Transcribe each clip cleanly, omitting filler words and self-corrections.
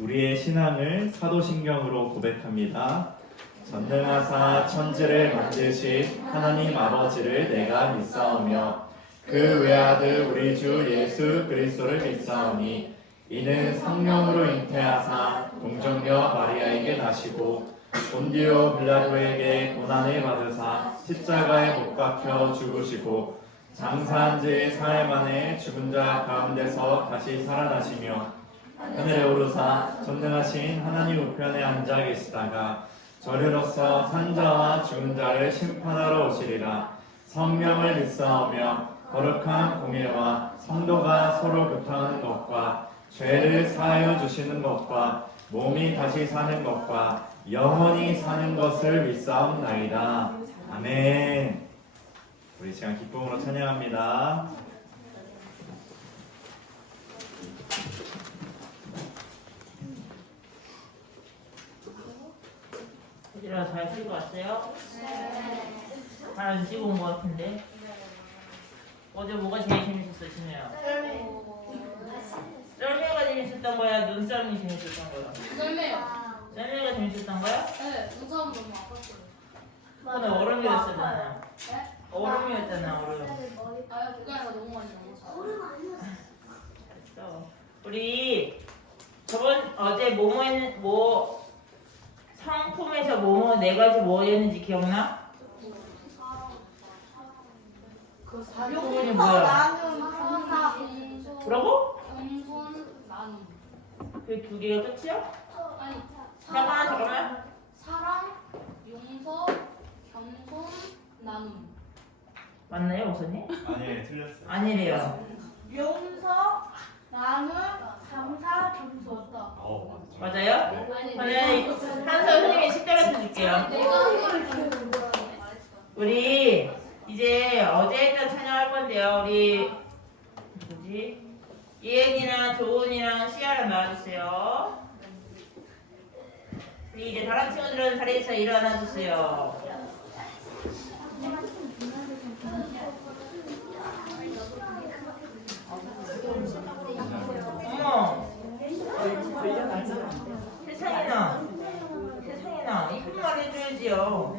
우리의 신앙을 사도신경으로 고백합니다. 전능하사 천지를 만드신 하나님 아버지를 내가 믿사오며 그 외아들 우리 주 예수 그리스도를 믿사오니 이는 성령으로 잉태하사 동정녀 마리아에게 나시고 본디오 빌라도에게 고난을 받으사 십자가에 못 박혀 죽으시고 장사한 지 사흘 만에 죽은 자 가운데서 다시 살아나시며 하늘에 오르사 전능하신 하나님 우편에 앉아 계시다가 저리로서 산자와 죽은 자를 심판하러 오시리라. 성령을 믿사오며 거룩한 공예와 성도가 서로 교통하는 것과 죄를 사하여 주시는 것과 몸이 다시 사는 것과 영원히 사는 것을 믿사옵나이다. 아멘. 우리 시간 기쁨으로 찬양합니다. 얘들아 잘 쓰고 왔어요? 네. 잘 안 쓰고 온 것 같은데. 어제 뭐가 제일 재밌었어, 진우야? 썰매가 재밌었던 거야? 눈싸움이 재밌었던 거야? 썰매요. 썰매가 재밌었던 거야? 네, 눈싸움 너무 아팠어요. 그거는 얼음이었잖아. 네? 얼음이었잖아, 얼음. 아, 그거에서 너무 많이 넘어서. 됐어. 우리 어제 상품에서 뭐뭐 네 가지 뭐였는지 기억나? 그 그분이 뭐야? 뭐라고? 겸손, 나눔. 그 두 개가 끝이야? 아니, 잠깐만. 사랑, 용서, 겸손, 나눔. 맞나요, 목사님? 아니, 틀렸어요. 아니래요. 용서, 나눔, 감사, 겸손. 맞아요? 아니, 그러면 한 선생님이 식대로 줄게요. 내가 한 거를 기억을 못하네. 우리 이제 어제 했던 찬양할 건데요. 우리 뭐지? 이은이랑 조은이랑 시아랑 나와주세요. 우리 이제 다른 친구들은 자리에서 일어나 주세요. 어머, 세상에나 이쁜 말 해줘야지요.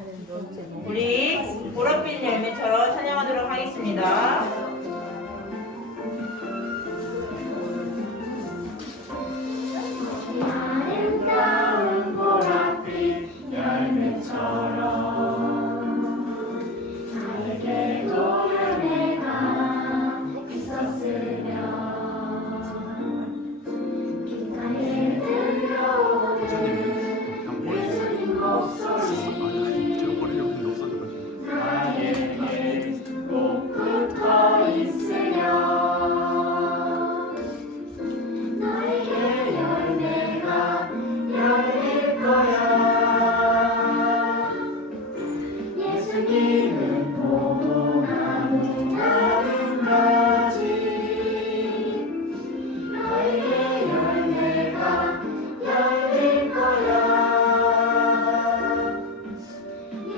우리 보랏빛 열매처럼 찬양하도록 하겠습니다. 아름다운 보랏빛 열매처럼 나에게도 열매가 있었으면 귓가에 들려오는 예수님 목소리 나에게 꼭 붙어 있으면 너에게 열매가 열릴 거야. 예수님은 포도나무 다른 가지 너에게 열매가 열릴 거야.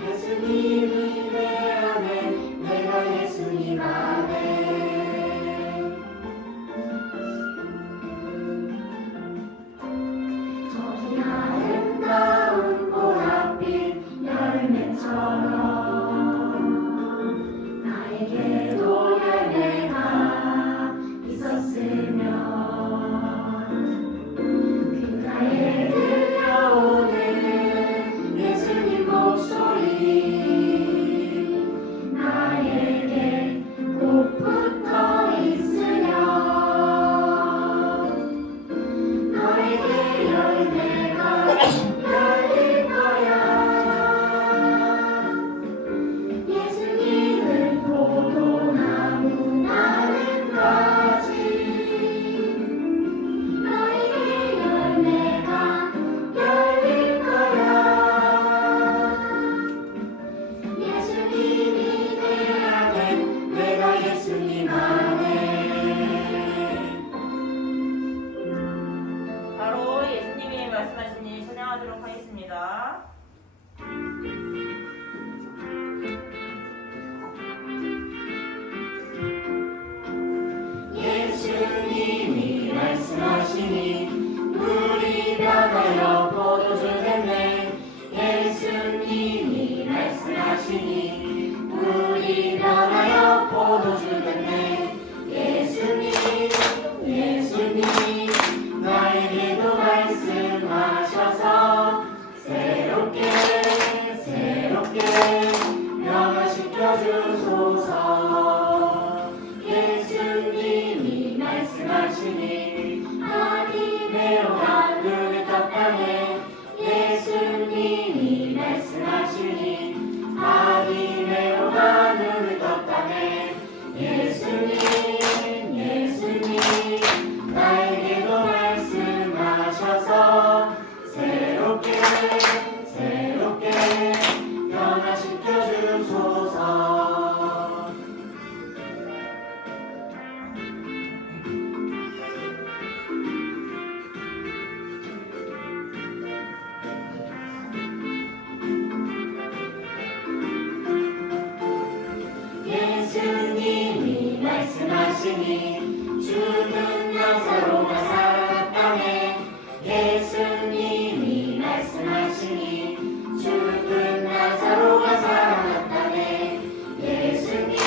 예수님이 내 안에 내가 예수님 안에 저기 아름다운 보랏빛 열매처럼 나에게도 열매가 있었으면 귓가에 들려오는 예수님 목소리 나에게 꼭 붙어 있으면 너에게 열매가 열릴 거야. 예수님은 포도나무 나는 가지 너에게 열매가 열릴 거야. 예수님이 내 안에 내가 예수님 안에 바로 예수님이 말씀하시니 찬양하도록 하겠습니다. 예수님이 말씀하시니 우리 메어가 눈을 떴다네 예수님이 말씀하시니 바디메오가 눈을 떴다네 예수님 나에게도 말씀하셔서 새롭게 변화시켜 주소서. 예수님이 말씀하시니 죽은 나사로가 살았다네 예수님이 말씀하시니 죽은 나사로가 살았다네 예수님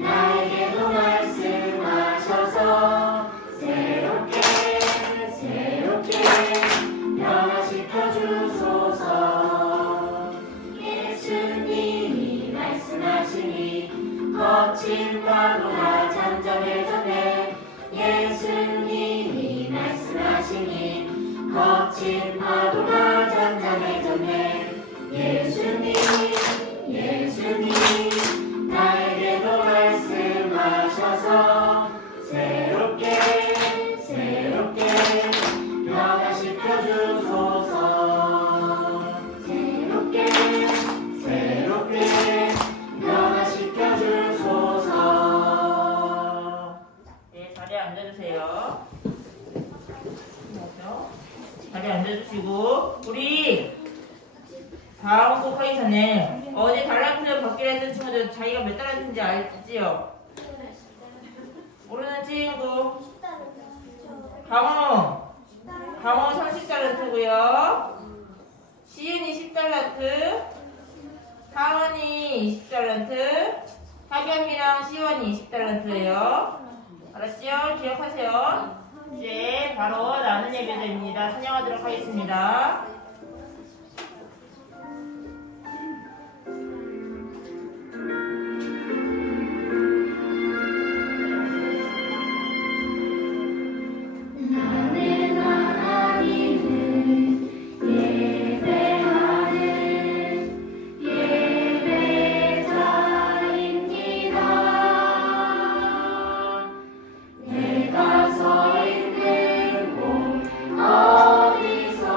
나에게도 말씀하셔서 새롭게 변화시켜 주소서. 예수님이 말씀하시니 거친 파도가 잠잠해졌네 예수님이 말씀하시니 거친 파도가 잠잠해졌네 예수님 나에게도 말씀하셔서 새롭게 변화시켜 주소서. 새롭게 변화시켜 주소서. 네, 자리에 앉아주세요. 자리에 앉아주시고 우리 다음 곡 하기 전에 어제 달란트 받기로 했던 친구들 자기가 몇 달란트인지 알지요? 모르는 친구 강호 30달란트고요 시은이 10달란트 하은이 20달란트 하겸이랑 시원이 20달란트예요 알았죠? 기억하세요 이제 바로 나눈 예배드립니다 찬양하도록 하겠습니다 나는 하나님을 예배하는 예배자입니다. 내가 서 있는 곳 어디서나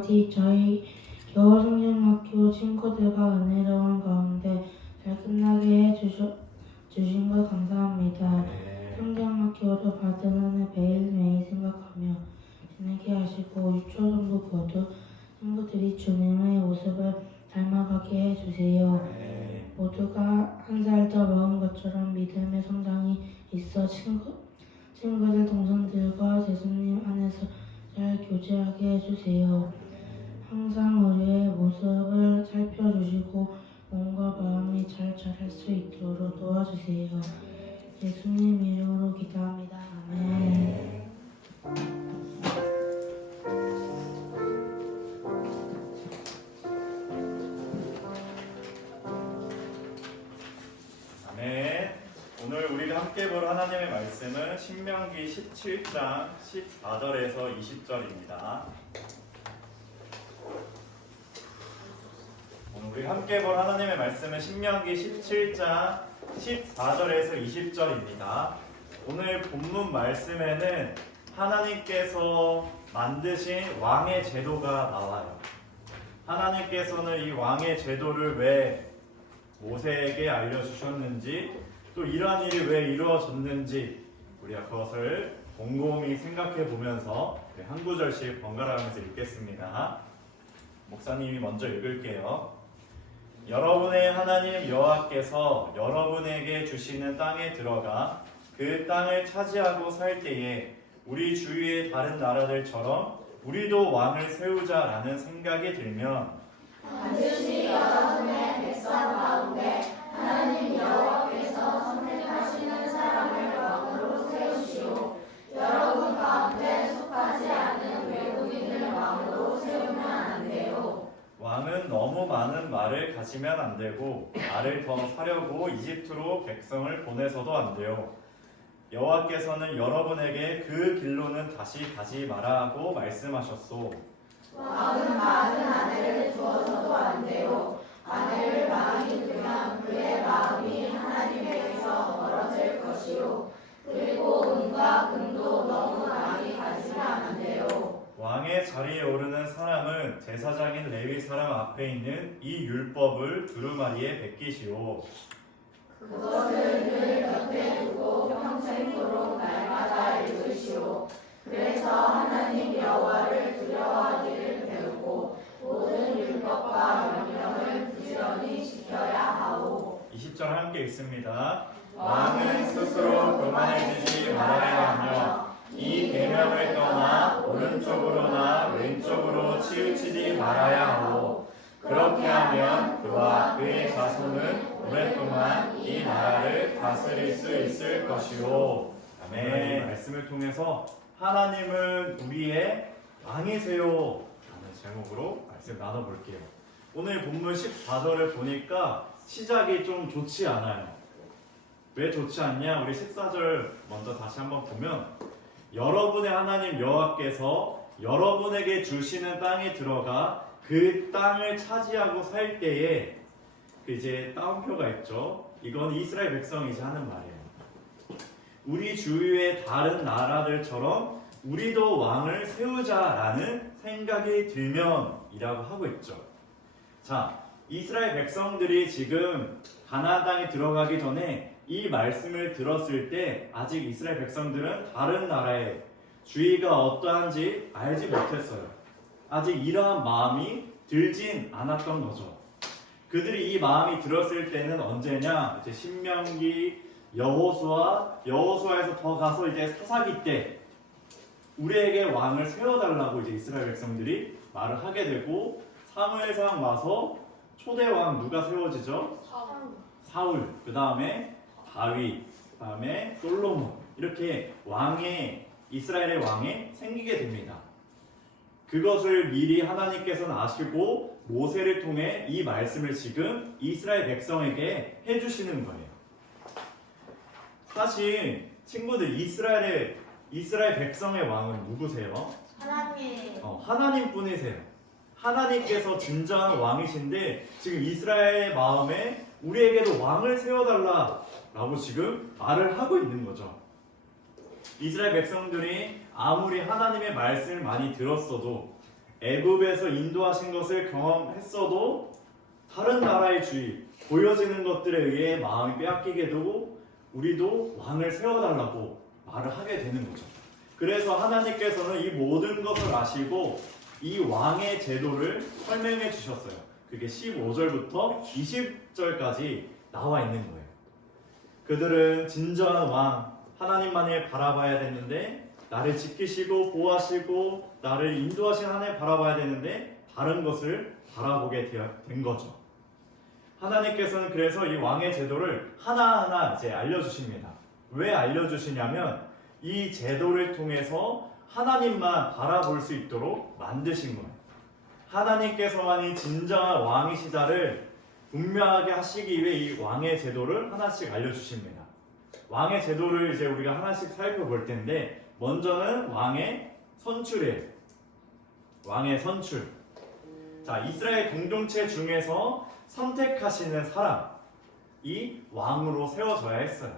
아버지, 저희 겨울 성경학교 친구들과 은혜로운 가운데 잘 끝나게 주신 것 감사합니다. 네. 성경학교로 받은 은혜 매일매일 생각하며 지내게 하시고 6초 정도 보도 친구들이 주님의 모습을 닮아가게 해주세요. 네. 모두가 한 살 더 먹은 것처럼 믿음의 성장이 있어 친구들 동생들과 예수님 안에서 잘 교제하게 해주세요. 항상 우리의 모습을 살펴주시고 몸과 마음이 잘 자랄 수 있도록 도와주세요. 예수님 이름으로 기도합니다. 아멘. 아멘. 오늘 우리가 함께 볼 하나님의 말씀은 신명기 17장 14절에서 20절입니다. 오늘 우리가 함께 볼 하나님의 말씀은 신명기 17장 14절에서 20절입니다. 오늘 본문 말씀에는 하나님께서 만드신 왕의 제도가 나와요. 하나님께서는 이 왕의 제도를 왜 모세에게 알려주셨는지, 또 이러한 일이 왜 이루어졌는지 우리가 그것을 곰곰이 생각해 보면서 한 구절씩 번갈아가면서 읽겠습니다. 목사님이 먼저 읽을게요. 여러분의 하나님 여호와께서 여러분에게 주시는 땅에 들어가 그 땅을 차지하고 살 때에 우리 주위의 다른 나라들처럼 우리도 왕을 세우자라는 생각이 들면 반드시 여러분의 백성 가운데 하나님 여호와께서 선택하시는 사람을 왕으로 세우시오. 여러분 가운데 속하지 않은 외국인을 왕으로 세우면 안 돼요. 왕은 너무 많은 말을 가지면 안 되고 말을 더 사려고 이집트로 백성을 보내서도 안 돼요. 여호와께서는 여러분에게 그 길로는 다시 가지 마라 하고 말씀하셨소. 왕은 많은 아내를 두어서도 안 돼요. 아내를 왕이 두면 그의 마음이 하나님에게서 멀어질 것이요. 그리고 은과 금도 너무 많이 가지면 안 돼요. 왕의 자리에 오르는 사람은 제사장인 레위 사람 앞에 있는 이 율법을 두루마리에 베끼시오. 그것을 늘 곁에 두고 평생토록 날마다 읽으시오. 그래서 하나님 여호와를 두려워하기를 배우고 모든 율법과 명령을 부지런히 지켜야 하오. 20절 함께 읽습니다. 왕은 스스로 교만해지지 말아야 하며 이 계명을 떠나 오른쪽으로나 왼쪽으로 치우치지 말아야 하오. 그렇게 하면 그와 그의 자손은 오랫동안 이 나라를 다스릴 수 있을 것이오. 아멘. 말씀을 통해서 하나님은 우리의 왕이세요 라는 제목으로 말씀 나눠볼게요. 오늘 본문 14절을 보니까 시작이 좀 좋지 않아요. 왜 좋지 않냐? 우리 14절 먼저 다시 한번 보면 여러분의 하나님 여호와께서 여러분에게 주시는 땅에 들어가 그 땅을 차지하고 살 때에 그 이제 따옴표가 있죠. 이건 이스라엘 백성이지 하는 말이에요. 우리 주위의 다른 나라들처럼 우리도 왕을 세우자라는 생각이 들면이라고 하고 있죠. 자, 이스라엘 백성들이 지금 가나안 땅에 들어가기 전에 이 말씀을 들었을 때 아직 이스라엘 백성들은 다른 나라의 주의가 어떠한지 알지 못했어요. 아직 이러한 마음이 들진 않았던 거죠. 그들이 이 마음이 들었을 때는 언제냐? 이제 신명기, 여호수아에서 더 가서 이제 사사기 때 우리에게 왕을 세워달라고 이제 이스라엘 백성들이 말을 하게 되고 사무엘상 와서 초대 왕 누가 세워지죠? 사울. 그 다음에 다윗, 그 다음에 솔로몬. 이렇게 이스라엘의 왕이 생기게 됩니다. 그것을 미리 하나님께서는 아시고 모세를 통해 이 말씀을 지금 이스라엘 백성에게 해주시는 거예요. 사실 친구들 이스라엘 백성의 왕은 누구세요? 하나님. 하나님 뿐이세요. 하나님께서 진정한 왕이신데 지금 이스라엘의 마음에 우리에게도 왕을 세워달라라고 지금 말을 하고 있는 거죠. 이스라엘 백성들이 아무리 하나님의 말씀을 많이 들었어도 애굽에서 인도하신 것을 경험했어도 다른 나라의 주의, 보여지는 것들에 의해 마음이 빼앗기게 되고 우리도 왕을 세워달라고 말을 하게 되는 거죠. 그래서 하나님께서는 이 모든 것을 아시고 이 왕의 제도를 설명해 주셨어요. 그게 15절부터 20절까지 나와 있는 거예요. 그들은 진정한 왕, 하나님만을 바라봐야 되는데 나를 지키시고 보호하시고 나를 인도하신 하나님 바라봐야 되는데 다른 것을 바라보게 된 거죠. 하나님께서는 그래서 이 왕의 제도를 하나하나 이제 알려주십니다. 왜 알려주시냐면 이 제도를 통해서 하나님만 바라볼 수 있도록 만드신 거예요. 하나님께서만이 진정한 왕이시다를 분명하게 하시기 위해 이 왕의 제도를 하나씩 알려주십니다. 왕의 제도를 이제 우리가 하나씩 살펴볼 텐데 먼저는 왕의 선출이에요. 왕의 선출. 자, 이스라엘 공동체 중에서 선택하시는 사람이 왕으로 세워져야 했어요.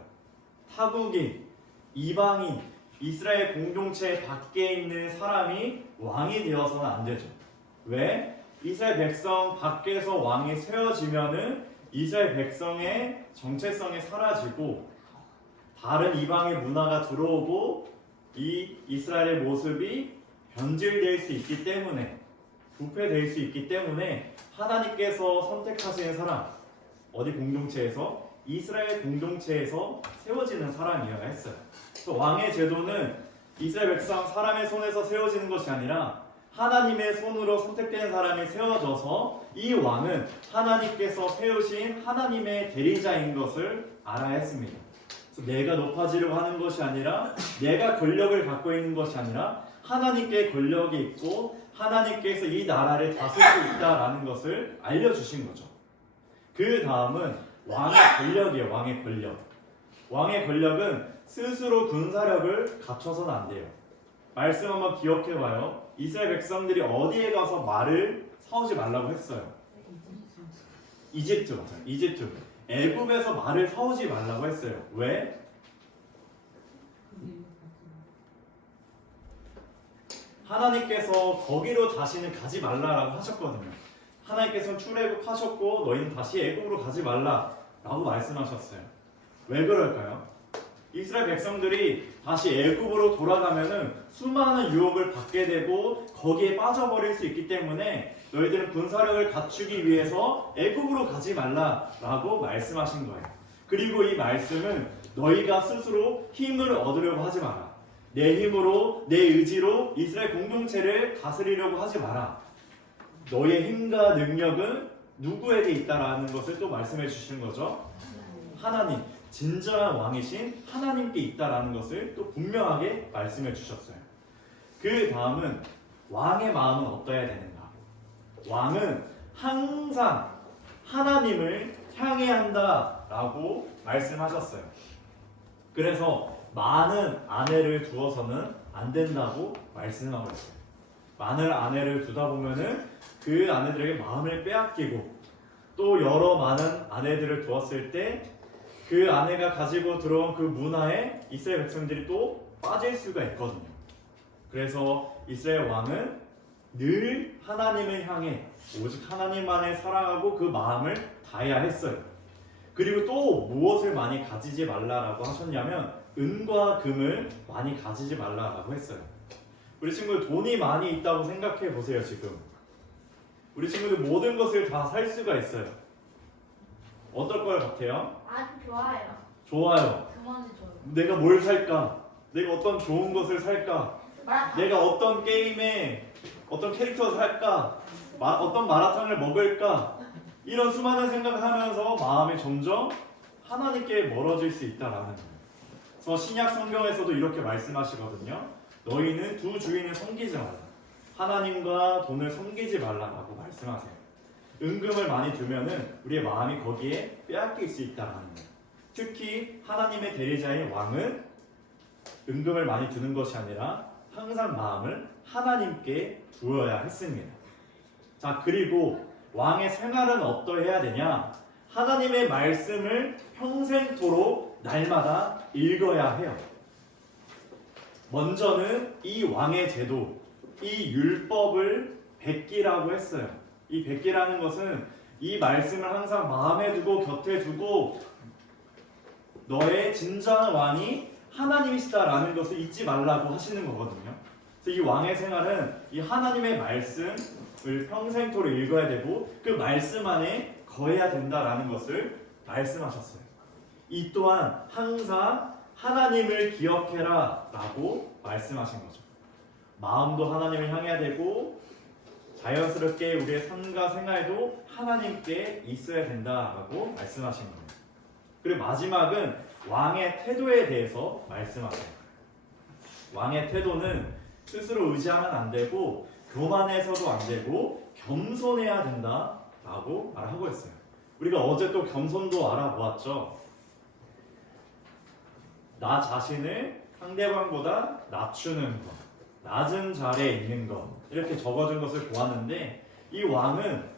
타국인, 이방인, 이스라엘 공동체 밖에 있는 사람이 왕이 되어서는 안 되죠. 왜? 이스라엘 백성 밖에서 왕이 세워지면은 이스라엘 백성의 정체성이 사라지고 다른 이방의 문화가 들어오고 이 이스라엘의 모습이 변질될 수 있기 때문에 부패될 수 있기 때문에 하나님께서 선택하시는 사람 어디 공동체에서 이스라엘 공동체에서 세워지는 사람이어야 했어요. 그래서 왕의 제도는 이스라엘 백성 사람의 손에서 세워지는 것이 아니라 하나님의 손으로 선택된 사람이 세워져서 이 왕은 하나님께서 세우신 하나님의 대리자인 것을 알아야 했습니다. 그래서 내가 높아지려고 하는 것이 아니라 내가 권력을 갖고 있는 것이 아니라 하나님께 권력이 있고 하나님께서 이 나라를 다스릴 수 있다라는 것을 알려주신 거죠. 그 다음은 왕의 권력이에요. 왕의 권력. 왕의 권력은 스스로 군사력을 갖춰서는 안 돼요. 말씀 한번 기억해봐요. 이스라엘 백성들이 어디에 가서 말을 사오지 말라고 했어요? 이집트 맞아요. 이집트. 애굽에서 말을 사오지 말라고 했어요. 왜? 하나님께서 거기로 다시는 가지 말라라고 하셨거든요. 하나님께서는 출애굽하셨고 너희는 다시 애굽으로 가지 말라라고 말씀하셨어요. 왜 그럴까요? 이스라엘 백성들이 다시 애굽으로 돌아가면은 수많은 유혹을 받게 되고 거기에 빠져버릴 수 있기 때문에 너희들은 군사력을 갖추기 위해서 애굽으로 가지 말라라고 말씀하신 거예요. 그리고 이 말씀은 너희가 스스로 힘을 얻으려고 하지 마라. 내 힘으로 내 의지로 이스라엘 공동체를 다스리려고 하지 마라. 너의 힘과 능력은 누구에게 있다라는 것을 또 말씀해 주시는 거죠. 하나님, 진정한 왕이신 하나님께 있다라는 것을 또 분명하게 말씀해 주셨어요. 그 다음은 왕의 마음은 어떠해야 되는가? 왕은 항상 하나님을 향해야 한다라고 말씀하셨어요. 그래서 많은 아내를 두어서는 안 된다고 말씀하고 있어요. 많은 아내를 두다 보면은 그 아내들에게 마음을 빼앗기고 또 여러 많은 아내들을 두었을 때 그 아내가 가지고 들어온 그 문화에 이스라엘 백성들이 또 빠질 수가 있거든요. 그래서 이스라엘 왕은 늘 하나님을 향해 오직 하나님만을 사랑하고 그 마음을 다해야 했어요. 그리고 또 무엇을 많이 가지지 말라라고 하셨냐면 은과 금을 많이 가지지 말라라고 했어요. 우리 친구들 돈이 많이 있다고 생각해 보세요. 지금 우리 친구들 모든 것을 다 살 수가 있어요. 어떨 것 같아요? 아주 좋아요. 좋아요. 그만이 좋아요. 내가 뭘 살까? 내가 어떤 좋은 것을 살까? 내가 어떤 게임에 어떤 캐릭터를 살까? 어떤 마라탕을 먹을까? 이런 수많은 생각을 하면서 마음이 점점 하나님께 멀어질 수 있다라는 거예요. 그래서 신약 성경에서도 이렇게 말씀하시거든요. 너희는 두 주인을 섬기지 말라. 하나님과 돈을 섬기지 말라라고 말씀하세요. 은금을 많이 두면은 우리의 마음이 거기에 빼앗길 수 있다라는 거예요. 특히 하나님의 대리자인 왕은 은금을 많이 두는 것이 아니라 항상 마음을 하나님께 두어야 했습니다. 자, 그리고 왕의 생활은 어떠해야 되냐? 하나님의 말씀을 평생토록 날마다 읽어야 해요. 먼저는 이 왕의 제도, 이 율법을 뱉기라고 했어요. 이 뱉기라는 것은 이 말씀을 항상 마음에 두고 곁에 두고 너의 진정한 왕이 하나님이시다라는 것을 잊지 말라고 하시는 거거든요. 그래서 이 왕의 생활은 이 하나님의 말씀을 평생토록 읽어야 되고 그 말씀 안에 거해야 된다라는 것을 말씀하셨어요. 이 또한 항상 하나님을 기억해라 라고 말씀하신 거죠. 마음도 하나님을 향해야 되고 자연스럽게 우리의 삶과 생활도 하나님께 있어야 된다라고 말씀하신 거예요. 그리고 마지막은 왕의 태도에 대해서 말씀하세요. 왕의 태도는 스스로 의지하면 안 되고 교만해서도 안 되고 겸손해야 된다라고 말하고 있어요. 우리가 어제 또 겸손도 알아보았죠. 나 자신을 상대방보다 낮추는 것, 낮은 자리에 있는 것 이렇게 적어준 것을 보았는데 이 왕은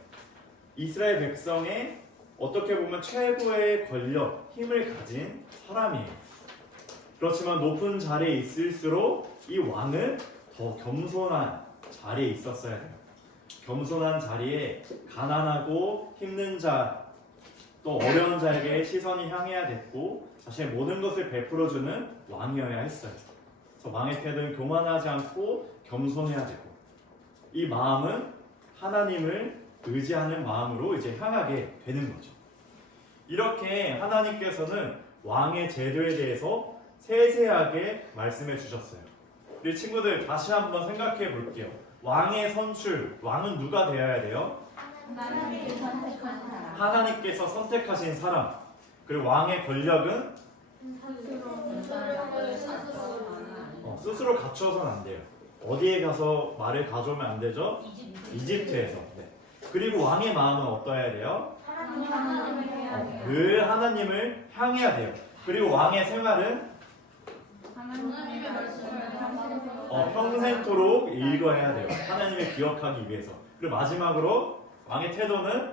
이스라엘 백성의 어떻게 보면 최고의 권력, 힘을 가진 사람이에요. 그렇지만 높은 자리에 있을수록 이 왕은 더 겸손한 자리에 있었어야 돼요. 겸손한 자리에 가난하고 힘든 자, 또 어려운 자에게 시선이 향해야 됐고 자신의 모든 것을 베풀어주는 왕이어야 했어요. 그래서 왕의 태도는 교만하지 않고 겸손해야 되고 이 마음은 하나님을 의지하는 마음으로 이제 향하게 되는 거죠. 이렇게 하나님께서는 왕의 제도에 대해서 세세하게 말씀해 주셨어요. 우리 친구들 다시 한번 생각해 볼게요. 왕의 선출, 왕은 누가 되어야 돼요? 하나님이 선택한 사람. 하나님께서 선택하신 사람. 그리고 왕의 권력은 스스로 갖춰서는 안 돼요. 어디에 가서 말을 가져오면 안 되죠? 이집트에서. 네. 그리고 왕의 마음은 어떠해야 돼요? 하나님을 해야 돼요. 늘 하나님을 향해야 돼요. 그리고 왕의 생활은 하나님의 말씀을 평생토록 읽어야 돼요. 하나님을 기억하기 위해서. 그리고 마지막으로 왕의 태도는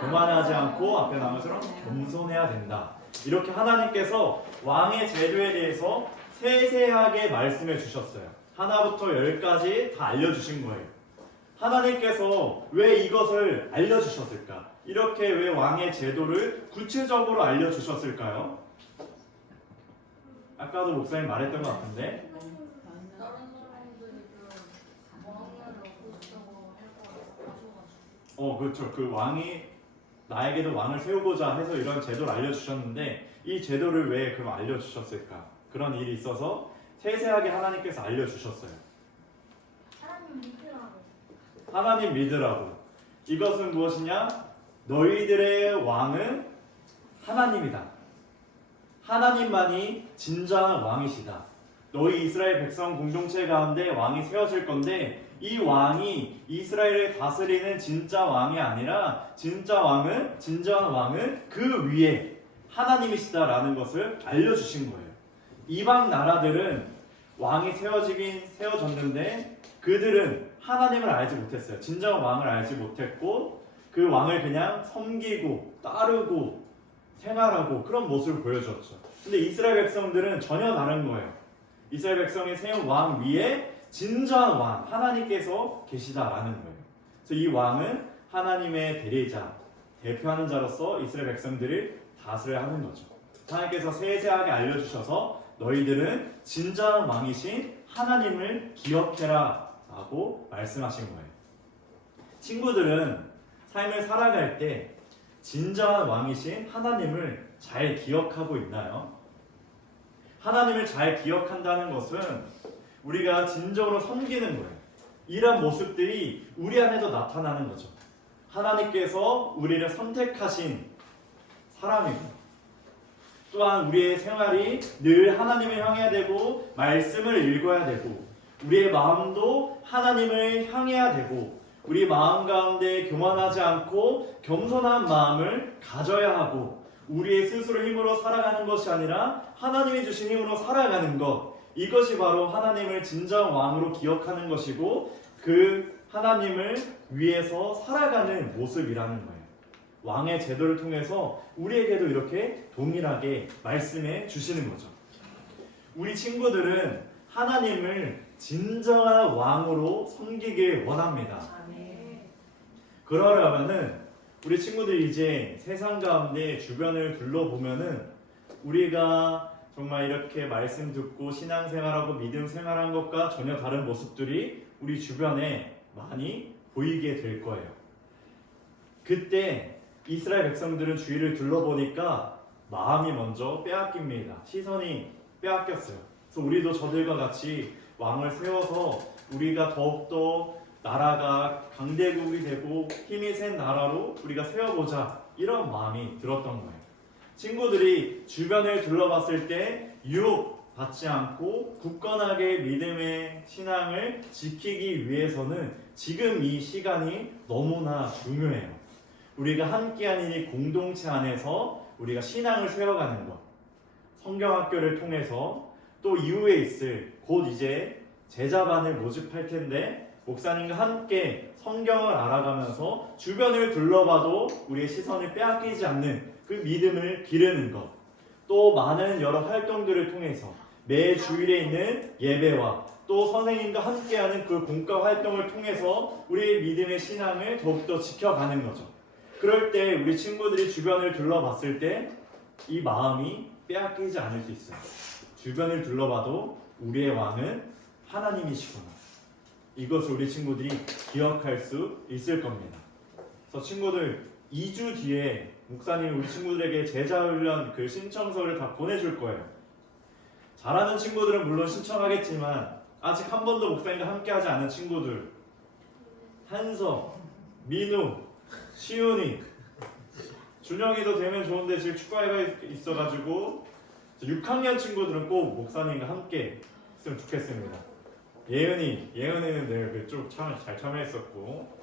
교만하지 않고 앞에 나온 것처럼 겸손해야 된다. 이렇게 하나님께서 왕의 제도에 대해서 세세하게 말씀해 주셨어요. 하나부터 10까지 다 알려주신 거예요. 하나님께서 왜 이것을 알려주셨을까? 이렇게 왜 왕의 제도를 구체적으로 알려주셨을까요? 아까도 목사님 말했던 것 같은데 다른 사람들이 왕을 얻고 싶다고 하셔가지고 그렇죠. 그 왕이 나에게도 왕을 세우고자 해서 이런 제도를 알려주셨는데 이 제도를 왜 그럼 알려주셨을까? 그런 일이 있어서 세세하게 하나님께서 알려주셨어요. 하나님 믿으라고. 이것은 무엇이냐? 너희들의 왕은 하나님이다. 하나님만이 진정한 왕이시다. 너희 이스라엘 백성 공동체 가운데 왕이 세워질 건데 이 왕이 이스라엘을 다스리는 진짜 왕이 아니라 진정한 왕은 그 위에 하나님이시다라는 것을 알려주신 거예요. 이방 나라들은 왕이 세워졌는데 그들은 하나님을 알지 못했어요. 진정한 왕을 알지 못했고 그 왕을 그냥 섬기고 따르고 생활하고 그런 모습을 보여줬죠. 근데 이스라엘 백성들은 전혀 다른 거예요. 이스라엘 백성이 세운 왕 위에 진정한 왕, 하나님께서 계시다라는 거예요. 그래서 이 왕은 하나님의 대리자, 대표하는 자로서 이스라엘 백성들을 다스려야 하는 거죠. 하나님께서 세세하게 알려주셔서 너희들은 진정한 왕이신 하나님을 기억해라 라고 말씀하신 거예요. 친구들은 삶을 살아갈 때 진정한 왕이신 하나님을 잘 기억하고 있나요? 하나님을 잘 기억한다는 것은 우리가 진정으로 섬기는 거예요. 이런 모습들이 우리 안에도 나타나는 거죠. 하나님께서 우리를 선택하신 사람이고 또한 우리의 생활이 늘 하나님을 향해야 되고 말씀을 읽어야 되고 우리의 마음도 하나님을 향해야 되고 우리 마음 가운데 교만하지 않고 겸손한 마음을 가져야 하고 우리의 스스로 힘으로 살아가는 것이 아니라 하나님이 주신 힘으로 살아가는 것, 이것이 바로 하나님을 진정 왕으로 기억하는 것이고 그 하나님을 위해서 살아가는 모습이라는 거예요. 왕의 제도를 통해서 우리에게도 이렇게 동일하게 말씀해 주시는 거죠. 우리 친구들은 하나님을 진정한 왕으로 섬기길 원합니다. 그러려면은 우리 친구들이 이제 세상 가운데 주변을 둘러보면은 우리가 정말 이렇게 말씀 듣고 신앙생활하고 믿음 생활한 것과 전혀 다른 모습들이 우리 주변에 많이 보이게 될 거예요. 그때 이스라엘 백성들은 주위를 둘러보니까 마음이 먼저 빼앗깁니다. 시선이 빼앗겼어요. 그래서 우리도 저들과 같이 왕을 세워서 우리가 더욱더 나라가 강대국이 되고 힘이 센 나라로 우리가 세워보자, 이런 마음이 들었던 거예요. 친구들이 주변을 둘러봤을 때 유혹받지 않고 굳건하게 믿음의 신앙을 지키기 위해서는 지금 이 시간이 너무나 중요해요. 우리가 함께하는 이 공동체 안에서 우리가 신앙을 세워가는 것, 성경학교를 통해서 또 이후에 있을 곧 이제 제자반을 모집할 텐데 목사님과 함께 성경을 알아가면서 주변을 둘러봐도 우리의 시선을 빼앗기지 않는 그 믿음을 기르는 것, 또 많은 여러 활동들을 통해서 매 주일에 있는 예배와 또 선생님과 함께하는 그 공과 활동을 통해서 우리의 믿음의 신앙을 더욱더 지켜가는 거죠. 그럴 때 우리 친구들이 주변을 둘러봤을 때 이 마음이 빼앗기지 않을 수 있어요. 주변을 둘러봐도 우리의 왕은 하나님이시구나, 이것을 우리 친구들이 기억할 수 있을 겁니다. 그래서 친구들 2주 뒤에 목사님이 우리 친구들에게 제자훈련 그 신청서를 다 보내줄 거예요. 잘하는 친구들은 물론 신청하겠지만 아직 한 번도 목사님과 함께하지 않은 친구들, 한석, 민우, 시훈이, 준영이도 되면 좋은데 지금 축구회가 있어가지고 6학년 친구들은 꼭 목사님과 함께 했으면 좋겠습니다. 예은이는 내가 좀 잘 참여했었고,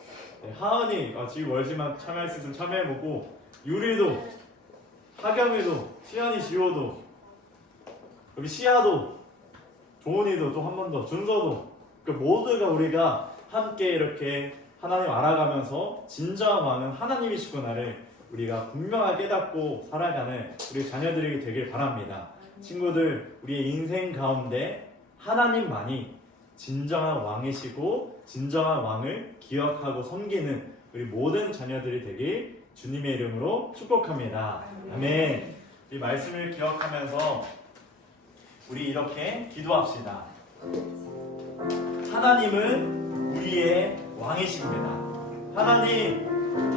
하은이 지금 월지만 참여했으면 참여해보고, 유리도, 하경이도, 시연이, 지호도, 여기 시아도, 조은이도 또 한 번 더, 준서도, 그 모두가 우리가 함께 이렇게 하나님 알아가면서 진정한 왕은 하나님이시구나를 우리가 분명하게 깨닫고 살아가는 우리 자녀들이 되길 바랍니다. 친구들, 우리의 인생 가운데 하나님만이 진정한 왕이시고 진정한 왕을 기억하고 섬기는 우리 모든 자녀들이 되길 주님의 이름으로 축복합니다. 아멘. 이 말씀을 기억하면서 우리 이렇게 기도합시다. 하나님은 우리의 왕이십니다.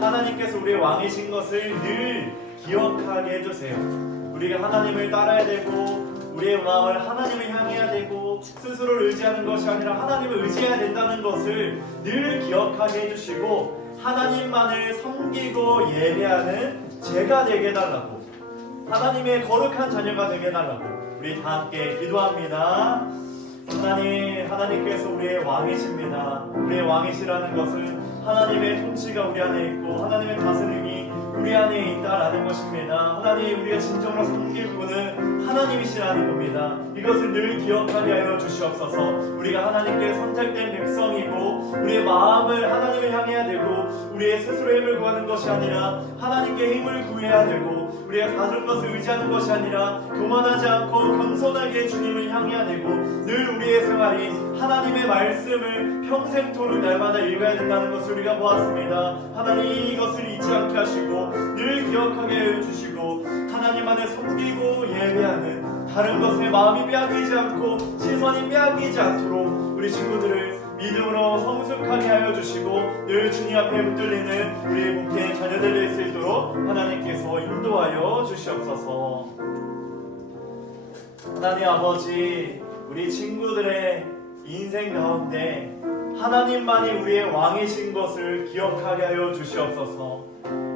하나님께서 우리의 왕이신 것을 늘 기억하게 해주세요. 우리가 하나님을 따라야 되고 우리의 마음을 하나님을 향해야 되고 스스로를 의지하는 것이 아니라 하나님을 의지해야 된다는 것을 늘 기억하게 해주시고 하나님만을 섬기고 예배하는 제가 되게 해달라고, 하나님의 거룩한 자녀가 되게 해달라고 우리 다 함께 기도합니다. 하나님께서 우리의 왕이십니다. 우리의 왕이시라는 것은 하나님의 통치가 우리 안에 있고 하나님의 다스림이 우리 안에 있다라는 것입니다. 하나님, 우리가 진정으로 섬길 분은 하나님이시라는 겁니다. 이것을 늘 기억하게 하여 주시옵소서. 우리가 하나님께 선택된 백성이고 우리의 마음을 하나님을 향해야 되고 우리의 스스로의 힘을 구하는 것이 아니라 하나님께 힘을 구해야 되고 우리가 다른 것을 의지하는 것이 아니라 교만하지 않고 겸손하게 주님을 향해야 되고 늘 우리의 생활이 하나님의 말씀을 평생토록 날마다 읽어야 된다는 것을 우리가 보았습니다. 하나님, 이것을 잊지 않게 하시고 늘 기억하게 해주시고 하나님 안에 섬기고 예배하는 다른 것에 마음이 빼앗기지 않고 시선이 빼앗기지 않도록 우리 친구들을 믿음으로 성숙하게 하여 주시고 늘 주님 앞에 붙들리는 우리 목회의 자녀들 될 수 있도록 하나님께서 인도하여 주시옵소서. 하나님 아버지, 우리 친구들의 인생 가운데 하나님만이 우리의 왕이신 것을 기억하게 하여 주시옵소서.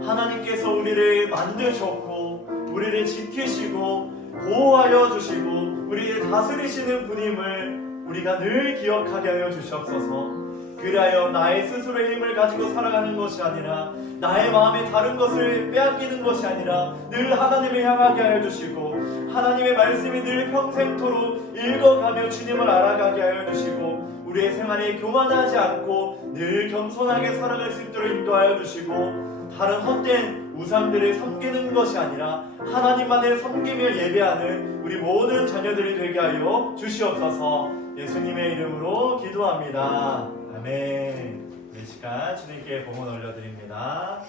하나님께서 우리를 만드셨고 우리를 지키시고 보호하여 주시고 우리를 다스리시는 분임을 우리가 늘 기억하게 하여 주시옵소서. 그리하여 나의 스스로의 힘을 가지고 살아가는 것이 아니라 나의 마음에 다른 것을 빼앗기는 것이 아니라 늘 하나님을 향하게 하여 주시고 하나님의 말씀이 늘 평생토록 읽어가며 주님을 알아가게 하여 주시고 우리의 생활에 교만하지 않고 늘 겸손하게 살아갈 수 있도록 인도하여 주시고 다른 헛된 우상들을 섬기는 것이 아니라 하나님만을 섬기며 예배하는 우리 모든 자녀들이 되게 하여 주시옵소서. 예수님의 이름으로 기도합니다. 아멘. 이 시간 주님께 봉헌 올려드립니다.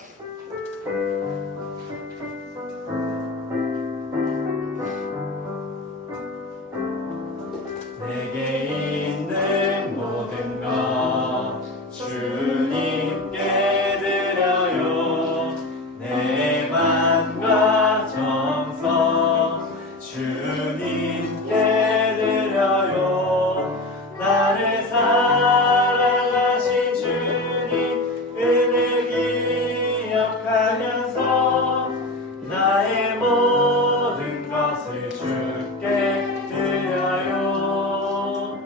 내게 있는 모든 것 주님께 드려요. 내 맘과 정성 주님께 드려요. 나를 사랑하신 주님 은혜 기억하면서 나의 모든 것을 주께 드려요.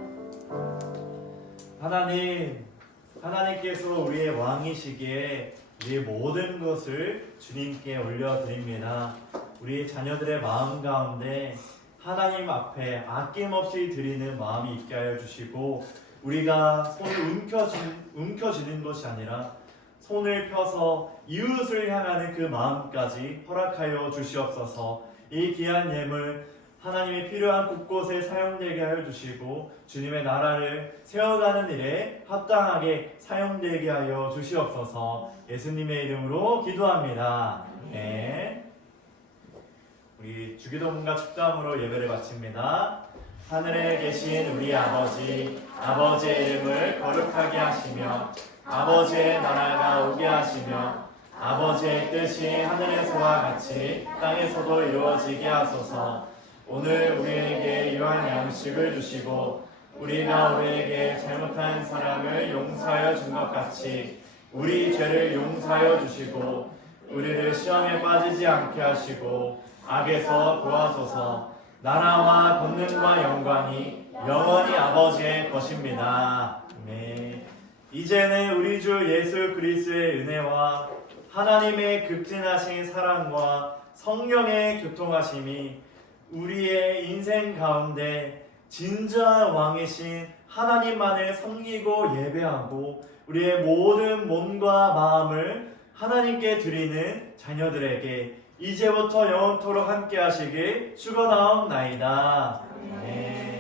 하나님께서 우리의 왕이시기에 우리의 모든 것을 주님께 올려드립니다. 우리 자녀들의 마음 가운데 하나님 앞에 아낌없이 드리는 마음이 있게 하여 주시고, 우리가 손을 움켜쥐는 것이 아니라 손을 펴서 이웃을 향하는 그 마음까지 허락하여 주시옵소서. 이 귀한 예물 하나님의 필요한 곳곳에 사용되게 하여 주시고, 주님의 나라를 세워가는 일에 합당하게 사용되게 하여 주시옵소서. 예수님의 이름으로 기도합니다. 네. 우리 주기도문과 축도함으로 예배를 마칩니다. 하늘에 계신 우리 아버지, 아버지의 이름을 거룩하게 하시며 아버지의 나라가 오게 하시며 아버지의 뜻이 하늘에서와 같이 땅에서도 이루어지게 하소서. 오늘 우리에게 이러한 양식을 주시고 우리가 우리에게 잘못한 사람을 용서하여 준 것 같이 우리 죄를 용서하여 주시고 우리를 시험에 빠지지 않게 하시고 악에서 구하소서. 나라와 권능과 영광이 영원히 아버지의 것입니다. 아멘. 이제는 우리 주 예수 그리스도의 은혜와 하나님의 극진하신 사랑과 성령의 교통하심이 우리의 인생 가운데 진정한 왕이신 하나님만을 섬기고 예배하고 우리의 모든 몸과 마음을 하나님께 드리는 자녀들에게 이제부터 영원토록 함께 하시길 축원하옵나이다. 네.